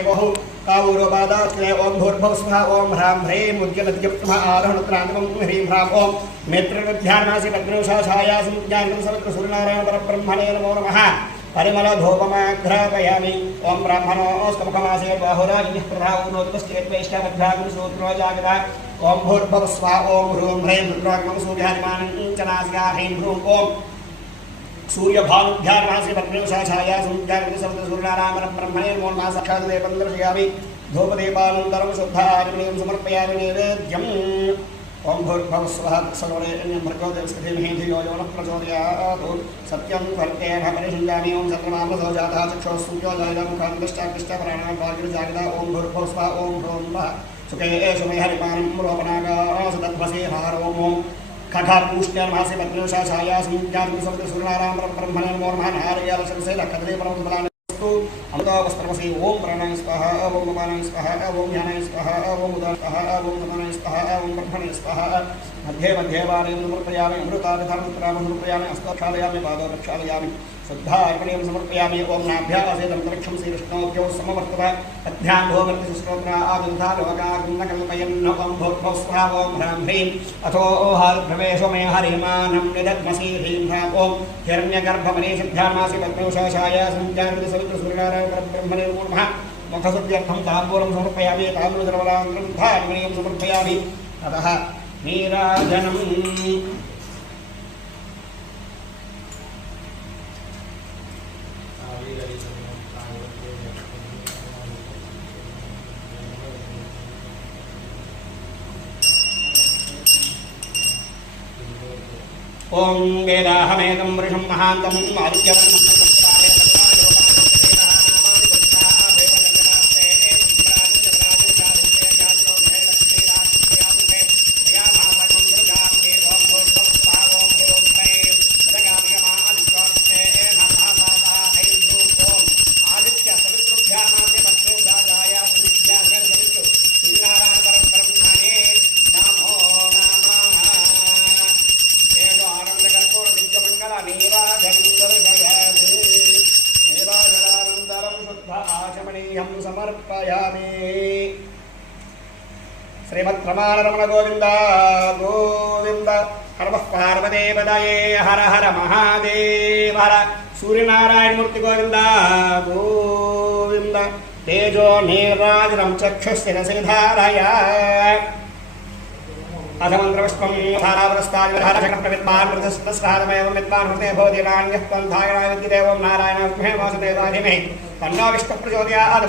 कावूरोपादात्ले ओम भूर्भुवः स्वः ओम ह्रां ह्रीं उद्यलद्युक्तमः आरोहणत्राणकं ह्रीं ह्रां ओम नेत्रविध्यानासि पद्मोषाछायासं ज्ञानं सवितृसूर्यनारायण परब्रह्मणे नमो नमः परिमलधूपमाघ्रापयामि ओम ब्राह्मणोऽस्तमुखमासे बाहुराज्ञः प्रधावोनोत्पश्चेत्वैष्टमध्याग्निसूत्रो जागता ओम भूर्भुवः स्वः ओम ह्रूं ह्रीं रुद्राग्मं सूर्यादिमानं च नास्या ह्रीं ह्रूं ओम सूर्यभानुध्यानमासी पद्मोषाछाया सूर्याग्नि सवितृसूर्यनारायण ब्रह्मणे नमो नमः साक्षादेवं दर्शयामि धूपदीपानन्तरं शुद्धाग्निं समर्पयामि नैवेद्यम् ओम भूर्भुवः स्वः तत्सवितुर्वरेण्यं भर्गो देवस्य धीमहि धियो यो नः प्रचोदयात् सत्यं वर्तेन परिषिञ्जामि ओम सत्रमामसो जातः चक्षुः सूर्यो जायते मुखान्तश्चाग्निश्च प्राणाः वायुर्जागता ओम भूर्भुवः स्वः ओम ह्रूं नमः सुखे एषु मे हरिमानं रोपणागासु तद्भसे हारोमो खठापूष्ण्यामासे पद्मोषाछाया सूर्याग्नि सवितृसूर्यनारायण ब्रह्मणे नमो नमः नारयालशंसेलखदलेपरमस्तु अमृतावस्त्रमसि ओम प्राणाय स्वाहा ओम नमानाय स्वाहा ओम ध्यानाय स्वाहा ओम उदानाय स्वाहा ओम समानाय स्वाहा ओम ब्रह्मणे स्वाहा मध्ये मध्ये वाणीं समर्पयामि अमृतादधर्मत्रामं समर्पयामि हस्तक्षालयामि पादौ प्रक्षालयामि शुद्धार्पणीयं समर्पयामि ओम नाभ्यासेदन्तरिक्षं श्रीकृष्णोऽभ्यो समवर्तत अध्यां भोगर्तिश्रोत्र आदिन्धा लोकाग्निकल्पयन् ओम भूर्भुवः स्वः ओम ह्रां ह्रीं अथो हार्प्रवेशो मे हरिमानं निदग्मसि ह्रीं ह्रां ओम हिरण्यगर्भमनीषिध्यामासि पद्मोषाछाया सूर्याग्नि सवितृसूर्यनारायण परब्रह्मणे नमो नमः मुखशुद्ध्यर्थं ताम्बूलं समर्पयामि ताम्बूलद्रवलाङ्गं धार्मणीयं समर्पयामि अतः नीराजनम् ओम वेदाहमेकं वृषं महान्तम् आदित्यवर्णं संस्कारे समर्पयामि श्रीमद्रमारमण गोविंद गोविंद हर पार्वतीपतये हर हर महादेव हर सूर्यनारायण मूर्ति गोविंद गोविंद तेजो नीराजनं चक्षुशिरसि धारया अधमन्त्रपुष्पं धारावरस्तादिवधारचक्रप्रविद्वान् मृतस्पस्रादमेवं विद्वान् हृदे भवतीनान्यः त्वं धायणाय विद्युदेवं नारायण विद्महे वासुदेवाय धीमहि तन्नो विष्णुः प्रचोदयात्।